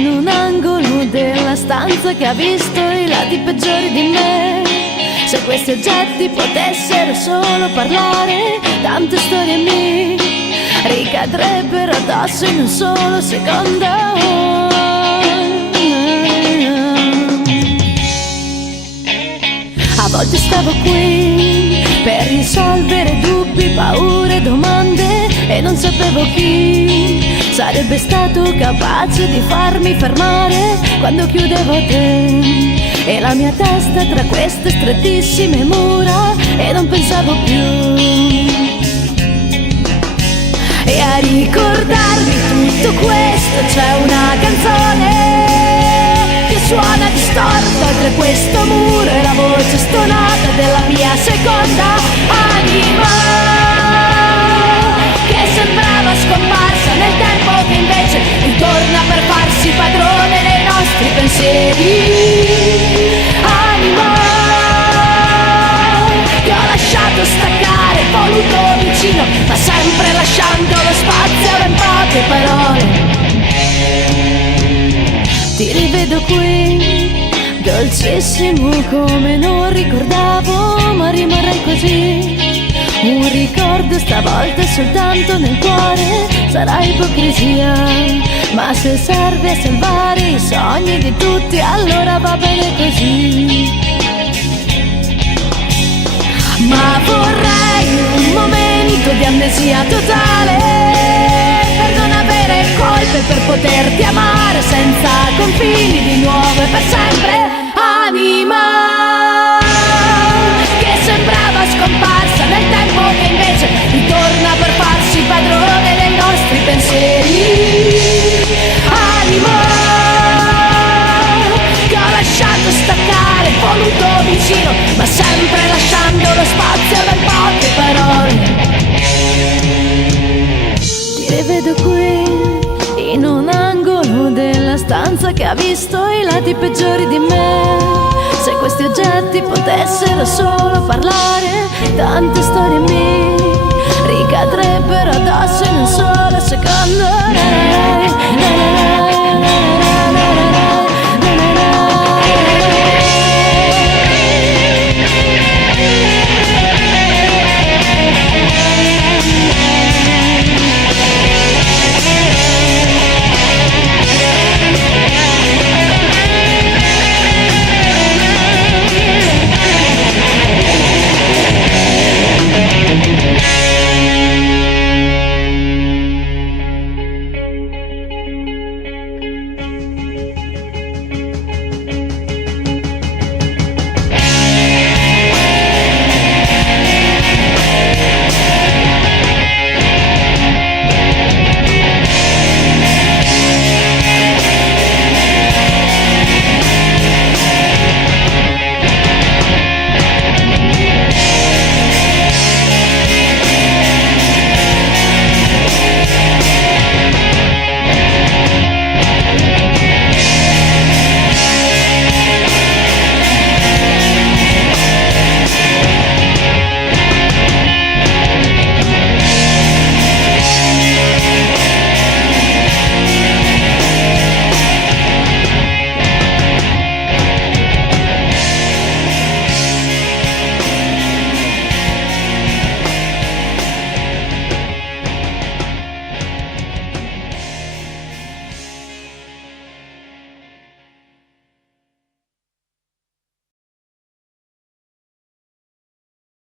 in un angolo della stanza che ha visto i lati peggiori di me. Se questi oggetti potessero solo parlare, tante storie mi ricadrebbero addosso in un solo secondo. A volte stavo qui per risolvere dubbi, paure, domande, e non sapevo chi sarebbe stato capace di farmi fermare quando chiudevo te e la mia testa tra queste strettissime mura, e non pensavo più. E a ricordarmi tutto questo c'è una canzone che suona distorta tra questo muro e la voce stonata della mia seconda anima, che sembrava scomparsa nel tempo, che invece ritorna per farsi padrone dei nostri pensieri. Anima che ho lasciato staccare, voluto vicino, ma sempre lasciando lo spazio a ben poche parole. Ti rivedo qui, dolcissimo come non ricordavo, ma rimarrei così. Un ricordo stavolta soltanto nel cuore, sarà ipocrisia, ma se serve a salvare i sogni di tutti, allora va bene così. Ma vorrei un momento di amnesia totale, per non avere colpe, per poterti amare senza confini di nuovo e per sempre. Anima che sembrava scomparsa nel tempo, che invece ritorna per farsi padrone dei nostri pensieri. Anima che ho lasciato staccare, voluto vicino, ma sempre lasciando lo spazio a ben poche parole. Ti rivedo qui in un angolo della stanza che ha visto i lati peggiori di me. Se questi oggetti potessero solo parlare, tante storie mi ricadrebbero addosso in un solo secondo.